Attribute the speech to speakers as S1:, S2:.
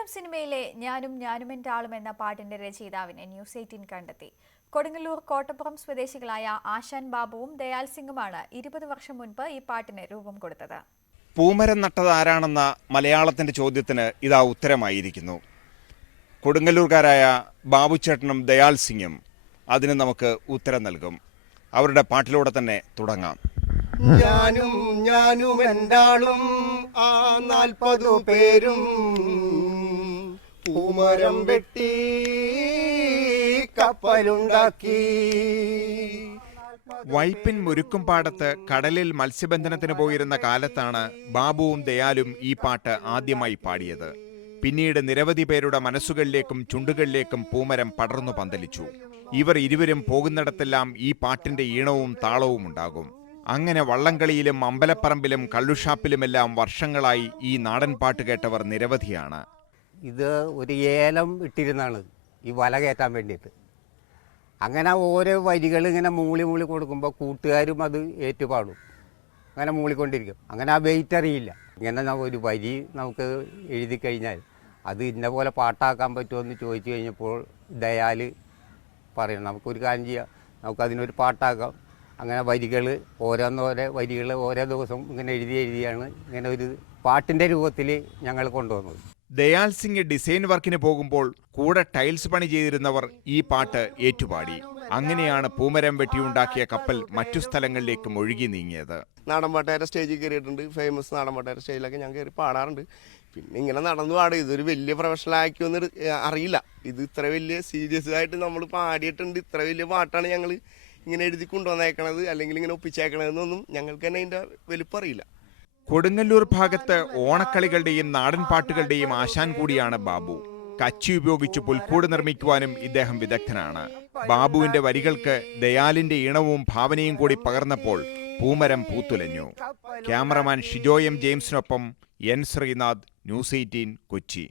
S1: പൂമരം സിനിമയിലെ ഞാനും ഞാനും എന്റെ ആളും എന്ന പാട്ടിന്റെ രചയിതാവിനെ ന്യൂസ് എയ്റ്റീൻ കണ്ടെത്തി. കൊടുങ്ങല്ലൂർ കോട്ടപ്പുറം സ്വദേശികളായ ആശാൻ ബാബുവും ദയാൽ സിംഗുമാണ് ഇരുപത് വർഷം മുൻപ് ഈ പാട്ടിന് രൂപം കൊടുത്തത്.
S2: പൂമരം നട്ടത് ആരാണെന്ന മലയാളത്തിന്റെ ചോദ്യത്തിന് ഇതാ ഉത്തരമായിരിക്കുന്നു. കൊടുങ്ങല്ലൂർക്കാരായ ബാബുച്ചേട്ടനും ദയാൽ സിംഗും അതിന് നമുക്ക് ഉത്തരം നൽകും. അവരുടെ പാട്ടിലൂടെ തന്നെ തുടങ്ങാം.
S3: ഞാനും ഞാനും എന്താളും ആ നാൽപ്പതു പേരും പൂമരം വെട്ടി കപ്പലുണ്ടാക്കി.
S2: വൈപ്പിൻ മുരുക്കും പാടത്ത് കടലിൽ മത്സ്യബന്ധനത്തിന് പോയിരുന്ന കാലത്താണ് ബാബുവും ദയാലും ഈ പാട്ട് ആദ്യമായി പാടിയത്. പിന്നീട് നിരവധി പേരുടെ മനസ്സുകളിലേക്കും ചുണ്ടുകളിലേക്കും പൂമരം പടർന്നു പന്തലിച്ചു. ഇവർ ഇരുവരും പോകുന്നിടത്തെല്ലാം ഈ പാട്ടിന്റെ ഈണവും താളവും ഉണ്ടാകും. അങ്ങനെ വള്ളംകളിയിലും അമ്പലപ്പറമ്പിലും കള്ളുഷാപ്പിലുമെല്ലാം വർഷങ്ങളായി ഈ നാടൻ പാട്ട് കേട്ടവർ നിരവധിയാണ്.
S4: ഇത് ഒരു ഏലം ഇട്ടിരുന്നാണ് ഈ വല കയറ്റാൻ വേണ്ടിയിട്ട്. അങ്ങനെ ഓരോ വരികൾ ഇങ്ങനെ മൂളി മൂളി കൊടുക്കുമ്പോൾ കൂട്ടുകാരും അത് ഏറ്റുപാടും. അങ്ങനെ മൂളിക്കൊണ്ടിരിക്കും. അങ്ങനെ ആ വെയിറ്റ് അറിയില്ല. ഇങ്ങനെ ഒരു വരി നമുക്ക് എഴുതി കഴിഞ്ഞാൽ അത് ഇന്ന പോലെ പാട്ടാക്കാൻ പറ്റുമോ എന്ന് ചോദിച്ചു കഴിഞ്ഞപ്പോൾ ദയാൽ പറയണം നമുക്കൊരു കാര്യം ചെയ്യാം. നമുക്കതിനൊരു പാട്ടാക്കാം. അങ്ങനെ വരികൾ ഓരോന്നോരോ വരികൾ ഓരോ ദിവസം ഇങ്ങനെ എഴുതി എഴുതിയാണ് ഇങ്ങനെ ഒരു പാട്ടിന്റെ രൂപത്തിൽ ഞങ്ങൾ കൊണ്ടുവന്നത്.
S2: ദയാൽ സിംഗ് ഡിസൈൻ വർക്കിന് പോകുമ്പോൾ കൂടെ ടൈൽസ് പണി ചെയ്തിരുന്നവർ ഈ പാട്ട് ഏറ്റുപാടി. അങ്ങനെയാണ് പൂമരം വെട്ടിയുണ്ടാക്കിയ കപ്പൽ മറ്റു സ്ഥലങ്ങളിലേക്ക് ഒഴുകി നീങ്ങിയത്.
S3: നാടൻപാട്ടേരെ സ്റ്റേജിൽ കയറിയിട്ടുണ്ട്. ഫേമസ് നാടൻപാട്ടേരെ സ്റ്റേജിലൊക്കെ ഞാൻ കയറി പാടാറുണ്ട്. പിന്നെ ഇങ്ങനെ നടന്നു പാടും. ഇതൊരു വലിയ പ്രൊഫഷണൽ ആക്കിയൊന്നും അറിയില്ല. ഇത് ഇത്ര വലിയ സീരിയസ് ആയിട്ട് നമ്മൾ പാടിയിട്ടുണ്ട്. ഇത്ര വലിയ പാട്ടാണ് ഞങ്ങൾ ഇങ്ങനെ എഴുതി കൊണ്ടുവന്നേക്കണത് അല്ലെങ്കിൽ ഇങ്ങനെ ഒപ്പിച്ചേക്കണതെന്നൊന്നും ഞങ്ങൾക്ക് തന്നെ അതിന്റെ വലുപ്പം അറിയില്ല.
S2: കൊടുങ്ങല്ലൂർ ഭാഗത്ത് ഓണക്കളികളുടെയും നാടൻ പാട്ടുകളുടെയും ആശാൻ കൂടിയാണ് ബാബു. കച്ചി ഉപയോഗിച്ച് പുൽക്കൂട് നിർമ്മിക്കുവാനും ഇദ്ദേഹം വിദഗ്ധനാണ്. ബാബുവിന്റെ വരികൾക്ക് ദയാലിന്റെ ഈണവും ഭാവനയും കൂടി പകർന്നപ്പോൾ പൂമരം പൂത്തുലഞ്ഞു. Cameraman Shijo M ജെയിംസിനൊപ്പം N Sreenath news eighteen Kochi.